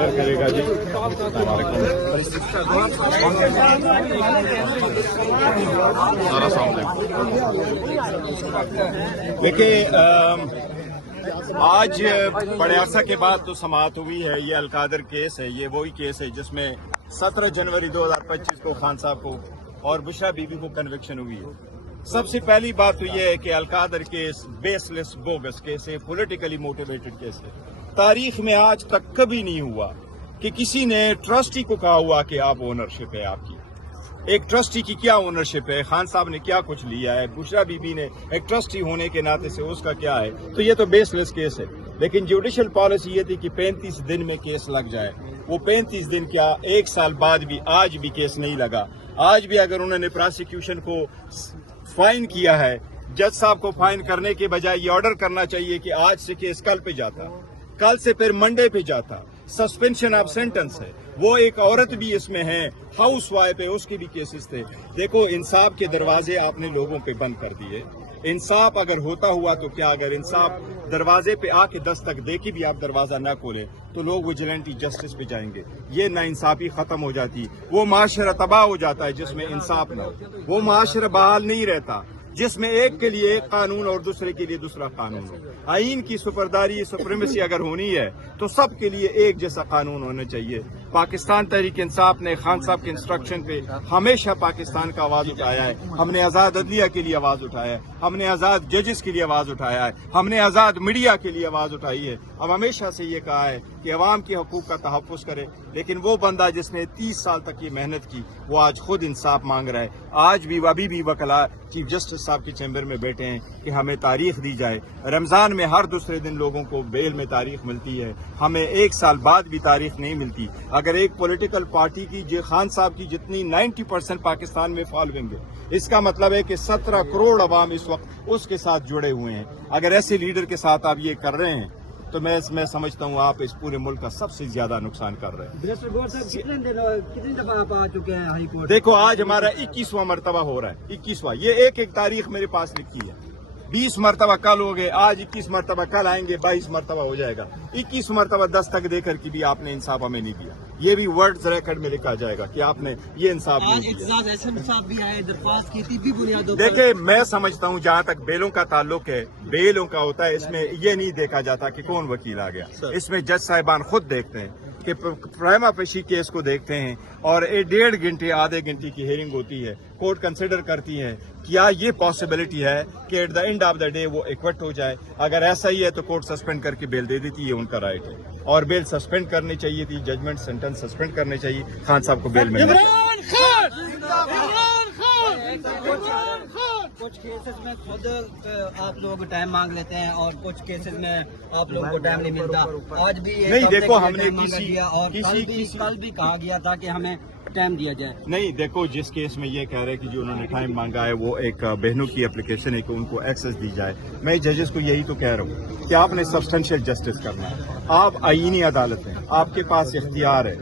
خیر کرے گا جی. دیکھیے آج بڑے عرصہ کے بعد تو سماعت ہوئی ہے. یہ القادر کیس ہے, یہ وہی کیس ہے جس میں 17 جنوری 2025 کو خان صاحب کو اور بشرا بی بی کو کنوکشن ہوئی ہے. سب سے پہلی بات تو یہ ہے کہ القادر کیس بیس لیس بوگس کیس ہے, پولیٹیکلی موٹیویٹڈ کیس ہے. تاریخ میں آج تک کبھی نہیں ہوا کہ کسی نے ٹرسٹی کو کہا ہوا کہ آپ اونرشپ ہے آپ کی. ایک ٹرسٹی کی کیا اونرشپ ہے؟ خان صاحب نے کیا کچھ لیا ہے؟ بشرا بی بی نے ایک ٹرسٹی ہونے کے ناطے سے اس کا کیا ہے؟ تو یہ تو بیس لیس کیس ہے. لیکن جوڈیشل پالیسی یہ تھی کہ 35 دن میں کیس لگ جائے. وہ 35 دن کیا 1 سال بعد بھی آج بھی کیس نہیں لگا. آج بھی اگر انہوں نے پراسیکیوشن کو فائن کیا ہے, جج صاحب کو فائن کرنے کے بجائے یہ آرڈر کرنا چاہیے کہ آج سے کیس کل پہ جاتا, کل سے پھر منڈے پہ جاتا. سسپینشن آف سینٹنس ہے. وہ ایک عورت بھی اس میں ہے, ہاؤس وائف ہے, اس کے بھی کیسز تھے. دیکھو انصاف کے دروازے آپ نے لوگوں پہ بند کر دیے. انصاف اگر ہوتا ہوا تو کیا, اگر انصاف دروازے پہ آ کے دستک دے کے بھی آپ دروازہ نہ کھولیں تو لوگ ویجیلنٹی جسٹس پہ جائیں گے. یہ ناانصافی ختم ہو جاتی. وہ معاشرہ تباہ ہو جاتا ہے جس میں انصاف نہ ہو. وہ معاشرہ بحال نہیں رہتا جس میں ایک کے لیے ایک قانون اور دوسرے کے لیے دوسرا قانون ہو. آئین کی سپرداری سپریمیسی اگر ہونی ہے تو سب کے لیے ایک جیسا قانون ہونا چاہیے. پاکستان تحریک انصاف نے خان صاحب کے انسٹرکشن پہ ہمیشہ پاکستان کا آواز اٹھایا ہے. ہم نے آزاد عدلیہ کے لیے آواز اٹھایا ہے, ہم نے آزاد ججز کے لیے آواز اٹھایا ہے, ہم نے آزاد میڈیا کے لیے آواز اٹھائی ہے. ہم ہمیشہ سے یہ کہا ہے کہ عوام کے حقوق کا تحفظ کرے. لیکن وہ بندہ جس نے 30 سال تک یہ محنت کی وہ آج خود انصاف مانگ رہا ہے. آج بھی ابھی بھی وکلا چیف جسٹس صاحب کے چیمبر میں بیٹھے ہیں کہ ہمیں تاریخ دی جائے. رمضان میں ہر دوسرے دن لوگوں کو بیل میں تاریخ ملتی ہے, ہمیں 1 سال بعد بھی تاریخ نہیں ملتی. اگر ایک پولیٹیکل پارٹی کی خان صاحب کی جتنی 90% پاکستان میں فالوئنگ ہے, اس کا مطلب ہے کہ 17 کروڑ عوام اس وقت اس کے ساتھ جڑے ہوئے ہیں. اگر ایسے لیڈر کے ساتھ آپ یہ کر رہے ہیں تو میں سمجھتا ہوں آپ اس پورے ملک کا سب سے زیادہ نقصان کر رہے ہیں. کتنی دفعہ آپ آ چکے ہیں ہائی کورٹ؟ دیکھو آج ہمارا 21واں مرتبہ ہو رہا ہے. 21واں, یہ ایک تاریخ میرے پاس لکھی ہے. 20 مرتبہ کل ہو گئے, آج 21 مرتبہ, کل آئیں گے 22 مرتبہ ہو جائے گا. 21 مرتبہ دستک دے کر کے بھی آپ نے انصاف ہمیں نہیں دیا. یہ بھی ورڈز ریکارڈ میں لکھا جائے گا کہ آپ نے یہ انصاف نہیں دیا. دیکھیں میں سمجھتا ہوں جہاں تک بیلوں کا تعلق ہے, بیلوں کا ہوتا ہے, اس میں یہ نہیں دیکھا جاتا کہ کون وکیل آ گیا. اس میں جج صاحبان خود دیکھتے ہیں کہ پرائما فیشی کیس کو دیکھتے ہیں اور 1.5 گھنٹے آدھے گھنٹے کی ہیئرنگ ہوتی ہے. کورٹ کنسیڈر کرتی ہے کیا یہ پاسبلٹی ہے کہ at the end of the day وہ ایکوٹ ہو جائے. اگر ایسا ہی ہے تو کورٹ سسپینڈ کر کے بیل دے دیتی ہے, ان کا رائٹ ہے. اور بیل سسپینڈ کرنی چاہیے تھی, ججمنٹ سینٹنس سسپینڈ کرنے چاہیے. خان صاحب کو بیل ملنا کچھ کیسز میں خود آپ لوگ ٹائم مانگ لیتے ہیں اور کچھ کیسز میں آپ لوگوں کو ٹائم نہیں ملتا. آج بھی نہیں, دیکھو ہم نے کل بھی کہا گیا تھا کہ ہمیں ٹائم دیا جائے. نہیں, دیکھو جس کیس میں یہ کہہ رہے کہ جو انہوں نے ٹائم مانگا ہے وہ ایک بہنوں کی اپلیکیشن ہے کہ ان کو ایکسس دی جائے. میں ججز کو یہی تو کہہ رہا ہوں کہ آپ نے سبسٹینشیل جسٹس کرنا ہے. آپ آئینی عدالت ہیں, آپ کے پاس اختیار ہے,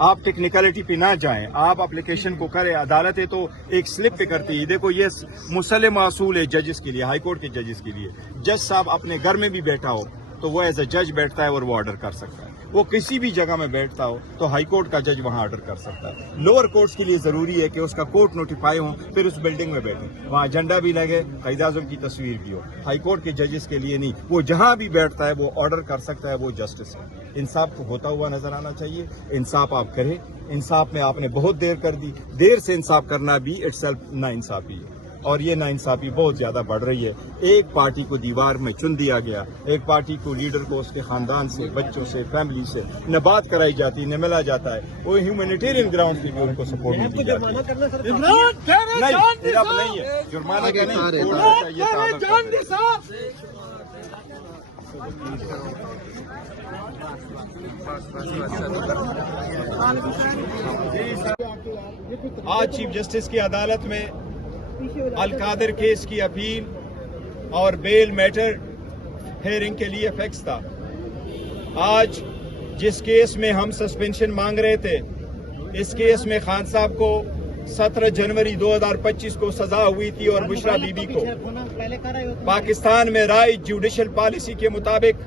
آپ ٹیکنیکلٹی پہ نہ جائیں, آپ اپلیکیشن کو کریں. عدالتیں تو ایک سلپ پہ کرتی ہے. دیکھو یہ مسلم اصول ہے ججز کے لیے, ہائی کورٹ کے ججز کے لیے. جج صاحب اپنے گھر میں بھی بیٹھا ہو تو وہ ایز اے جج بیٹھتا ہے اور وہ آرڈر کر سکتا ہے. وہ کسی بھی جگہ میں بیٹھتا ہو تو ہائی کورٹ کا جج وہاں آرڈر کر سکتا ہے. لوور کورٹس کے لیے ضروری ہے کہ اس کا کورٹ نوٹیفائی ہوں, پھر اس بلڈنگ میں بیٹھیں, وہاں جھنڈا بھی لگے, قائد اعظم کی تصویر بھی ہو. ہائی کورٹ کے ججز کے لیے نہیں, وہ جہاں بھی بیٹھتا ہے وہ آرڈر کر سکتا ہے, وہ جسٹس ہے. انصاف کو ہوتا ہوا نظر آنا چاہیے. انصاف آپ کریں. انصاف میں آپ نے بہت دیر کر دی. دیر سے انصاف کرنا بھی اٹ سیلف ناانصافی ہے, اور یہ ناانصافی بہت زیادہ بڑھ رہی ہے. ایک پارٹی کو دیوار میں چن دیا گیا, ایک پارٹی کو لیڈر کو اس کے خاندان سے, بچوں سے, فیملی سے نہ بات کرائی جاتی, نہ ملا جاتا ہے. وہ ہیومینیٹیرین گراؤنڈ پہ بھی ان کو سپورٹ نہیں دی جاتی. نہیں ہے جرمانہ کا نہیں. آج چیف جسٹس کی عدالت میں القادر کیس کی اپیل اور بیل میٹر ہیئرنگ کے لیے فکس تھا. آج جس کیس میں ہم سسپینشن مانگ رہے تھے, اس کیس میں خان صاحب کو 17 جنوری 2025 کو سزا ہوئی تھی اور بشرا بی بی کو. پاکستان میں رائج جوڈیشل پالیسی کے مطابق